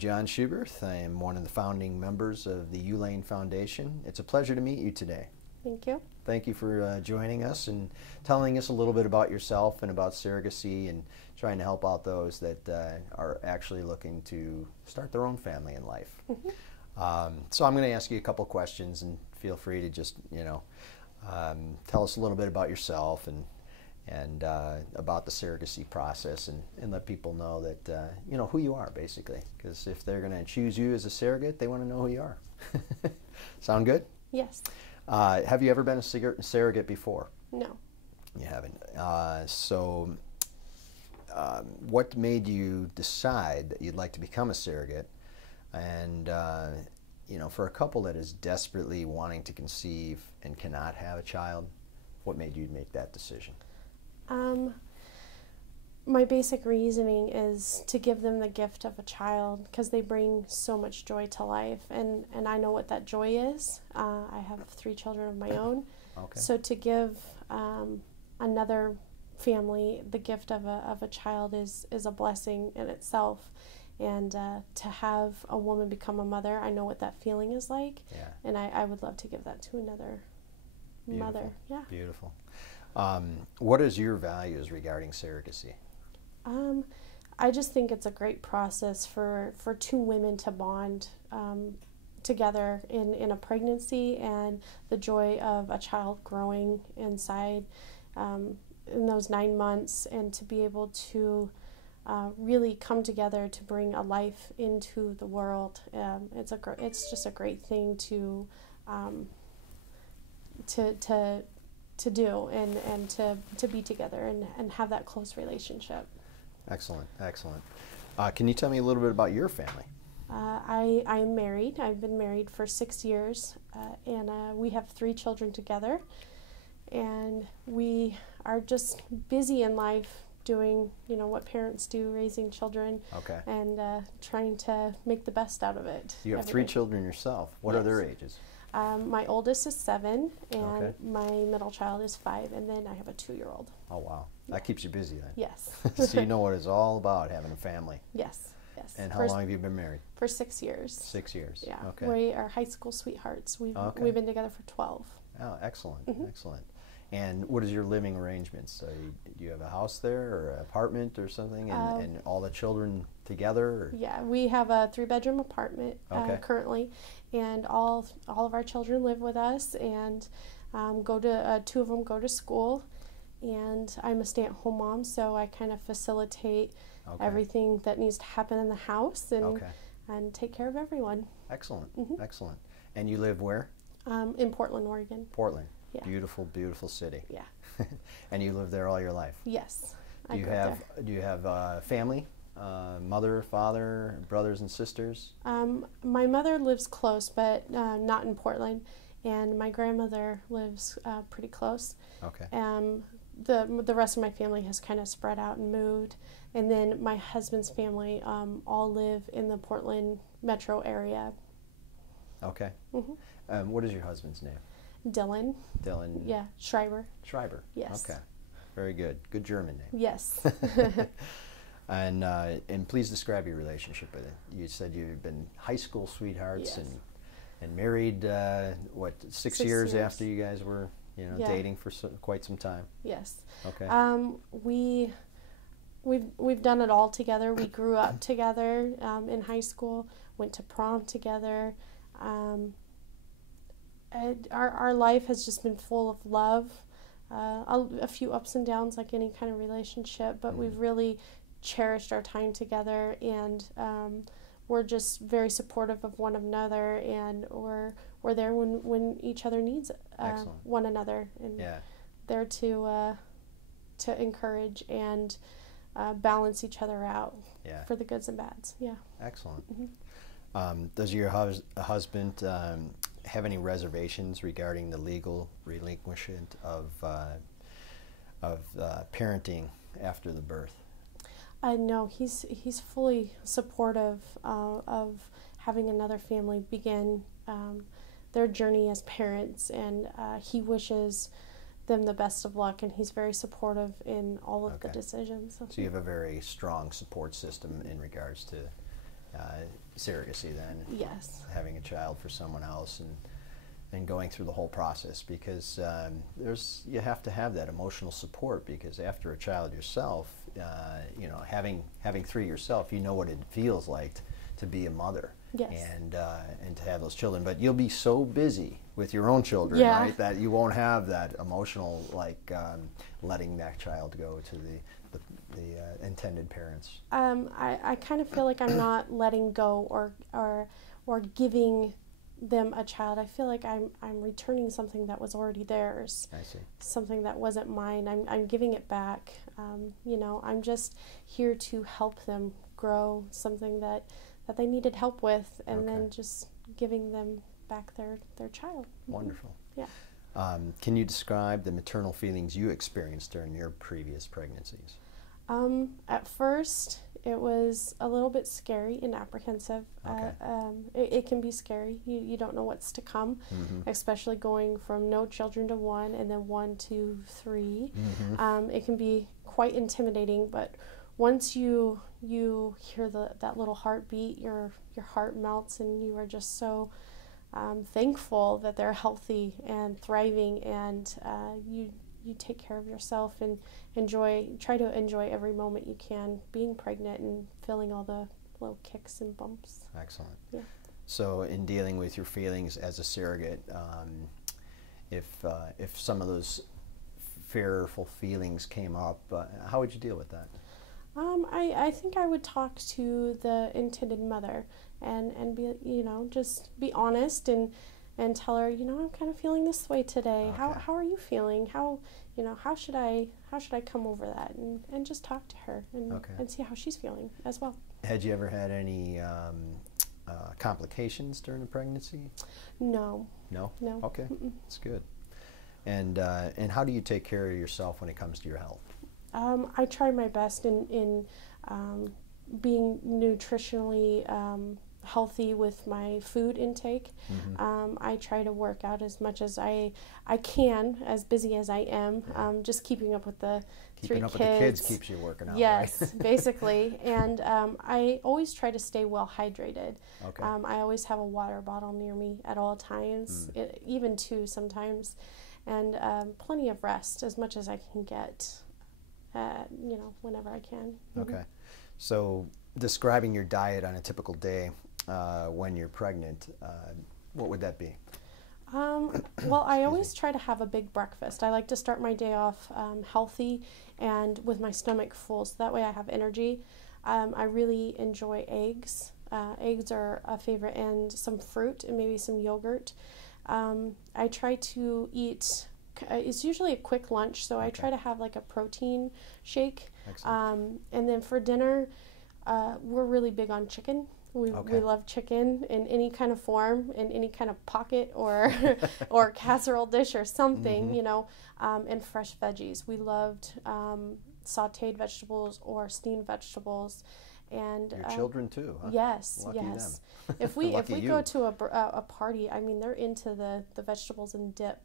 John Schuberth. I am one of the founding members of the Ulane Foundation. It's a pleasure to meet you today. Thank you. Thank you for joining us and telling us a little bit about yourself and about surrogacy and trying to help out those that are actually looking to start their own family in life. So I'm going to ask you a couple questions, and feel free to just, tell us a little bit about yourself and about the surrogacy process, and let people know that, who you are, basically. Because if they're going to choose you as a surrogate, they want to know who you are. Sound good? Yes. Have you ever been a surrogate before? No. You haven't. What made you decide that you'd like to become a surrogate? And, for a couple that is desperately wanting to conceive and cannot have a child, what made you make that decision? My basic reasoning is to give them the gift of a child, because they bring so much joy to life, and I know what that joy is. I have 3 children of my own. Okay. So to give another family the gift of a child is a blessing in itself. And to have a woman become a mother, I know what that feeling is like. Yeah. And I would love to give that to another mother. Yeah. Beautiful. What is your values regarding surrogacy? I just think it's a great process for 2 women to bond together in a pregnancy, and the joy of a child growing inside in those 9 months, and to be able to really come together to bring a life into the world. It's just a great thing to do, and to be together and have that close relationship. Excellent, excellent. Can you tell me a little bit about your family? I am married. I've been married for 6 years, and we have 3 children together, and we are just busy in life doing, what parents do, raising children. Okay. And trying to make the best out of it. You have 3 children yourself. What are their ages? My oldest is 7, and Okay. my middle child is 5, and then I have a 2-year-old. Oh, wow. That keeps you busy then. Yes. So you know what it's all about, having a family. Yes, yes. And how long have you been married? For 6 years. 6 years. Yeah. Okay. We are high school sweethearts. We've been together for 12. Oh, excellent, excellent. And what is your living arrangements? Do you have a house there, or an apartment or something, and all the children together? Or? Yeah, we have a 3-bedroom apartment currently, and all of our children live with us, and 2 of them go to school, and I'm a stay-at-home mom, so I kind of facilitate everything that needs to happen in the house, and take care of everyone. Excellent, excellent. And you live where? In Portland, Oregon. Portland. Yeah. Beautiful, beautiful city. Yeah. And you lived there all your life? Yes. Do you have family? Mother, father, brothers and sisters? My mother lives close, but not in Portland, and my grandmother lives pretty close. Okay. The rest of my family has kind of spread out and moved, and then my husband's family all live in the Portland metro area. Okay. What is your husband's name? Dylan. Dylan. Yeah, Schreiber. Schreiber. Yes. Okay. Very good. Good German name. Yes. And please describe your relationship with it. You said you've been high school sweethearts. Yes. and married. 6 years after you guys were dating for quite some time. Yes. Okay. We've done it all together. We grew up together in high school. Went to prom together. Our life has just been full of love, a few ups and downs like any kind of relationship, but we've really cherished our time together, and we're just very supportive of one another, and we're there when each other needs one another, and there to encourage and balance each other out for the goods and bads. Yeah. Excellent. Does your husband have any reservations regarding the legal relinquishment of parenting after the birth? No, he's fully supportive of having another family begin their journey as parents, and he wishes them the best of luck, and he's very supportive in all of the decisions. So you have a very strong support system in regards to surrogacy then. Yes. Having a child for someone else and going through the whole process, because you have to have that emotional support, because after a child yourself, you know, having three yourself, you know what it feels like to be a mother. Yes. And to have those children, but you'll be so busy with your own children, yeah. right, that you won't have that emotional, like, letting that child go to the intended parents. I kind of feel like I'm not letting go or giving them a child. I feel like I'm returning something that was already theirs. I see. Something that wasn't mine. I'm giving it back. You know, I'm just here to help them grow something that they needed help with, and Okay. then just giving them back their child. Wonderful. Yeah. Can you describe the maternal feelings you experienced during your previous pregnancies? At first, it was a little bit scary and apprehensive. Okay. It can be scary. You don't know what's to come, especially going from no children to one, and then 1 to 3. It can be quite intimidating, but once you hear that little heartbeat, your heart melts, and you are just so thankful that they're healthy and thriving, and you take care of yourself and try to enjoy every moment you can being pregnant and feeling all the little kicks and bumps. Excellent. Yeah. So in dealing with your feelings as a surrogate, if some of those fearful feelings came up, how would you deal with that? I think I would talk to the intended mother and be, you know, just be honest and tell her, you know, I'm kind of feeling this way today. Okay. How are you feeling? How should I come over that, and just talk to her and see how she's feeling as well. Had you ever had any complications during the pregnancy? No. No? No. Okay. That's good. And how do you take care of yourself when it comes to your health? I try my best in being nutritionally healthy with my food intake. I try to work out as much as I can, as busy as I am. Just keeping up with the Keeping up kids. with the kids keeps you working out, yes, right? basically. And I always try to stay well hydrated. Okay. I always have a water bottle near me at all times, even 2 sometimes, and plenty of rest, as much as I can get. You know, whenever I can. Okay. So describing your diet on a typical day when you're pregnant, what would that be? Well, I always try to have a big breakfast. I like to start my day off healthy and with my stomach full, so that way I have energy. I really enjoy eggs. Eggs are a favorite, and some fruit and maybe some yogurt. I try to eat. It's usually a quick lunch, so I try to have like a protein shake. And then for dinner, we're really big on chicken. We love chicken in any kind of form, in any kind of pocket or or casserole dish or something, you know, and fresh veggies. We loved sautéed vegetables or steamed vegetables. And your children too, huh? Yes, Lucky yes. them. If we go to a party, I mean, they're into the vegetables and dip.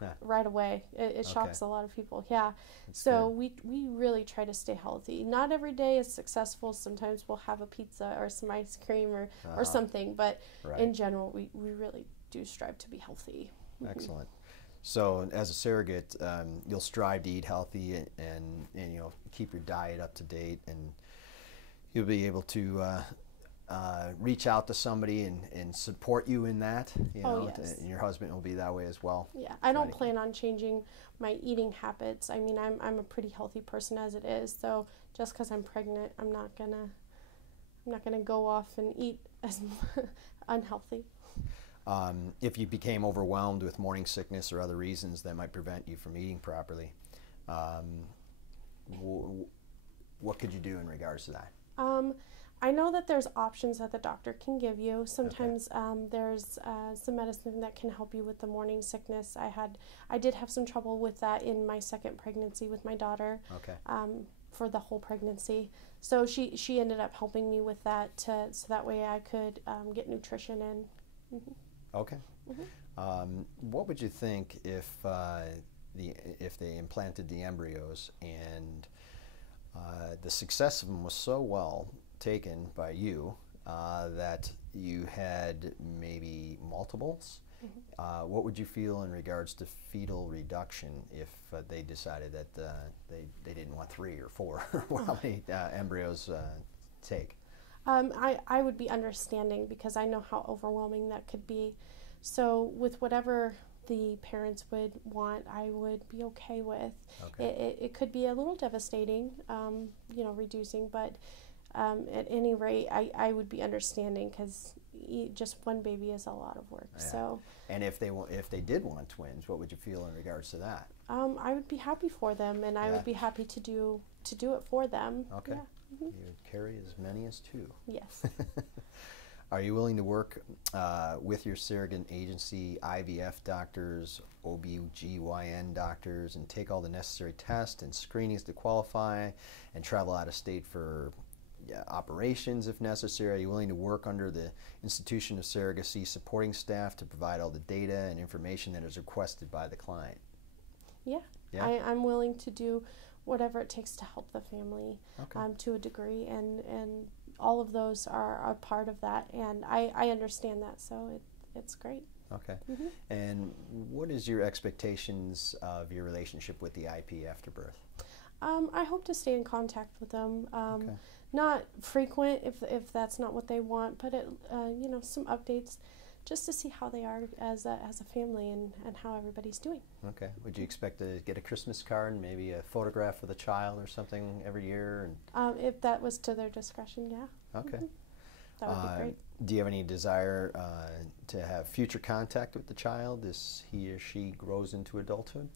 Yeah. Right away. It shocks a lot of people. Yeah. That's so good. we really try to stay healthy. Not every day is successful. Sometimes we'll have a pizza or some ice cream or something, but in general we really do strive to be healthy. Excellent. So as a surrogate, you'll strive to eat healthy and you know, keep your diet up to date, and you'll be able to reach out to somebody and support you in that, you know, yes. And your husband will be that way as well. Yeah, I don't plan on changing my eating habits. I mean, I'm a pretty healthy person as it is, so just because I'm pregnant, I'm not gonna go off and eat as unhealthy. If you became overwhelmed with morning sickness or other reasons that might prevent you from eating properly, what could you do in regards to that? I know that there's options that the doctor can give you. Sometimes there's some medicine that can help you with the morning sickness. I did have some trouble with that in my second pregnancy with my daughter. For the whole pregnancy. So she ended up helping me with that so that way I could get nutrition in. Okay. What would you think if they implanted the embryos and the success of them was so well taken by you that you had maybe multiples, what would you feel in regards to fetal reduction if they decided that they didn't want 3 or 4, or how many embryos take? I would be understanding, because I know how overwhelming that could be. So with whatever the parents would want, I would be okay with. Okay. It could be a little devastating, reducing, but at any rate, I would be understanding, because just one baby is a lot of work. Yeah. So. And if they did want twins, what would you feel in regards to that? I would be happy for them, and I would be happy to do it for them. Okay. Yeah. You would carry as many as 2. Yes. Are you willing to work with your surrogate agency, IVF doctors, OB/GYN doctors, and take all the necessary tests and screenings to qualify, and travel out of state for operations if necessary? Are you willing to work under the institution of surrogacy supporting staff to provide all the data and information that is requested by the client? Yeah. I'm willing to do whatever it takes to help the family, to a degree, and all of those are a part of that, and I understand that, so it's great. Okay. And what is your expectations of your relationship with the IP after birth? I hope to stay in contact with them. Not frequent if that's not what they want, but some updates, just to see how they are as a family, and how everybody's doing. Okay. Would you expect to get a Christmas card and maybe a photograph of the child or something every year? And if that was to their discretion, yeah. Okay. That would be great. Do you have any desire to have future contact with the child as he or she grows into adulthood?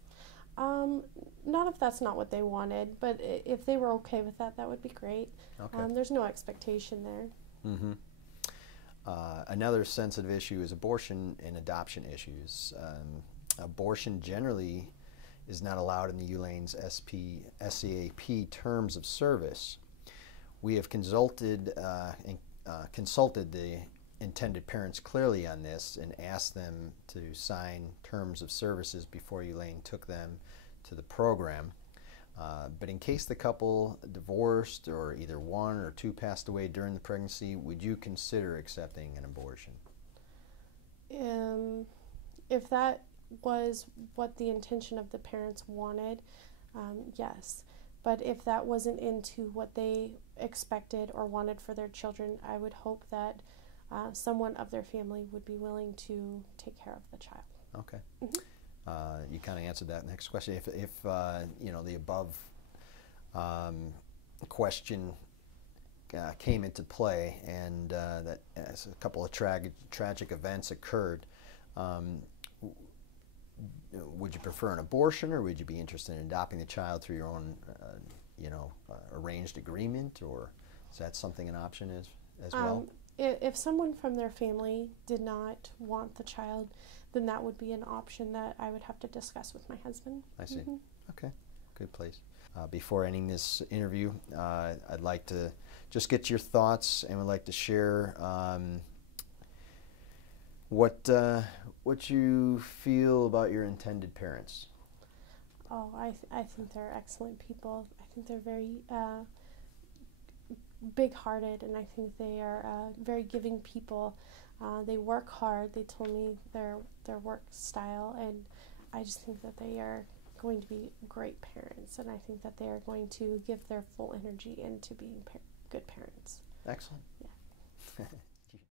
Not if that's not what they wanted, but if they were okay with that, that would be great. Okay. There's no expectation there. Another sensitive issue is abortion and adoption issues. Abortion generally is not allowed in the ULANE's SCAP terms of service. We have consulted the intended parents clearly on this and asked them to sign terms of services before ULANE took them to the program. But in case the couple divorced, or either one or 2 passed away during the pregnancy, would you consider accepting an abortion? If that was what the intention of the parents wanted, yes. But if that wasn't into what they expected or wanted for their children, I would hope that someone of their family would be willing to take care of the child. Okay. You kind of answered that next question. If the above question came into play, and that as a couple of tragic events occurred, would you prefer an abortion, or would you be interested in adopting the child through your own arranged agreement, or is that something an option as well? If someone from their family did not want the child, then that would be an option that I would have to discuss with my husband. I see. Okay, good place. Before ending this interview, I'd like to just get your thoughts, and would like to share what you feel about your intended parents. Oh, I think they're excellent people. I think they're very big-hearted, and I think they are very giving people. They work hard. They told me their work style, and I just think that they are going to be great parents, and I think that they are going to give their full energy into being good parents. Excellent.